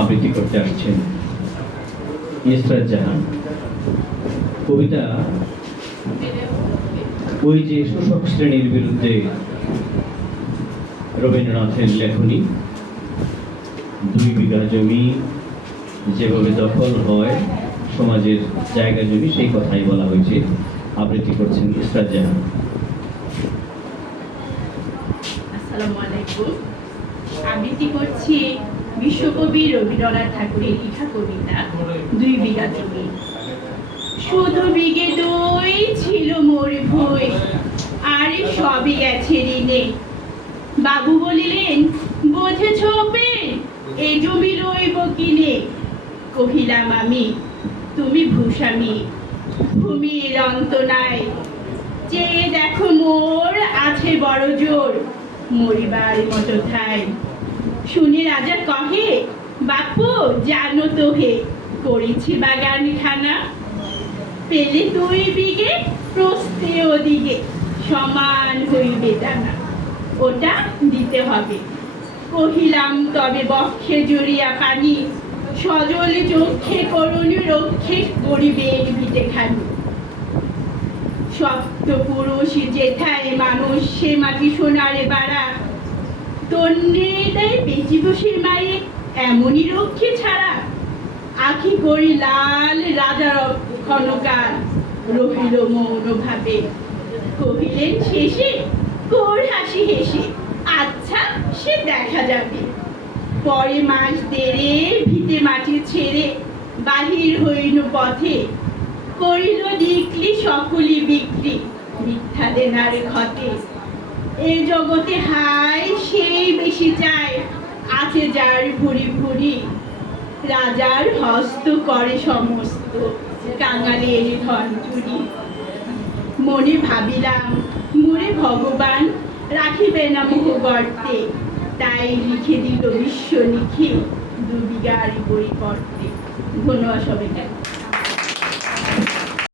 আবৃত্তি করতে আসছেন ইসরাত জাহান। কবিতা, ওই যে শোষক শ্রেণির বিরুদ্ধে রবীন্দ্রনাথের লেখনী, দুই বিঘা জমি যেভাবে দখল হয় সমাজের জায়গা জমি, সেই কথাই বলা হয়েছে। আবৃত্তি করছেন ইসরাত জাহান। আসসালামু আলাইকুম। আবৃত্তি করছি বিশ্বকবি রবীন্দ্রনাথ ঠাকুরের লেখা কবিতা দুই বিঘা জমি। শুধু বিঘে দই ছিল মোর ভুই, আর সবই গেছে ঋণে। বাবু বলিলেন, বোঝেছ এই জমি রইব কিনে? কহিলাম আমি, তুমি ভূস্বামী, ভূমির অন্ত নাই। যে দেখো মোর আছে বড় জোর, মরিবার মতো ঠাই। শুনে রাজা কহে, বাপু, জানো তো হে, করেছি বাগান খানা পেলে দুই বিঘে প্রস্তে ওদিকে, সমান হইবে জানা ওটা দিতে হবে। কহিলাম, তবে বক্ষে জড়িয়া পানি, সজলে চক্ষে করুণ রক্ষে গরিবের ভিটে খানি। সপ্ত পুরুষ যেথায় মানুষ, সে মাটি সোনারে বাড়া তন্নে দেয় মায়ে এমনই রক্ষে ছাড়া। আখি করি লাল রাজার ক্ষণকাল রহিল মৌন ভাবে কহিলেন, শেষে কোর হাসি হেসে আচ্ছা সে দেখা যাবে। পরে মাস দেড়ে ভিটে মাটি ছেড়ে বাহির হইল পথে। করিল দেখলি সকলি বিক্রি, মিথ্যা দেনার ঘটে এ জগতে হাই সেই বেশি চায় আছে যার ভুরি ভুরি, রাজার হস্ত করে সমস্ত। কাঙালের ধন চুরি। মনে ভাবিলাম মোরে ভগবান রাখিবে না মুখ গর্তে। তাই লিখে দিল বিশ্ব লিখে দু বিঘার বই ধন্যবাদ সবাইকে।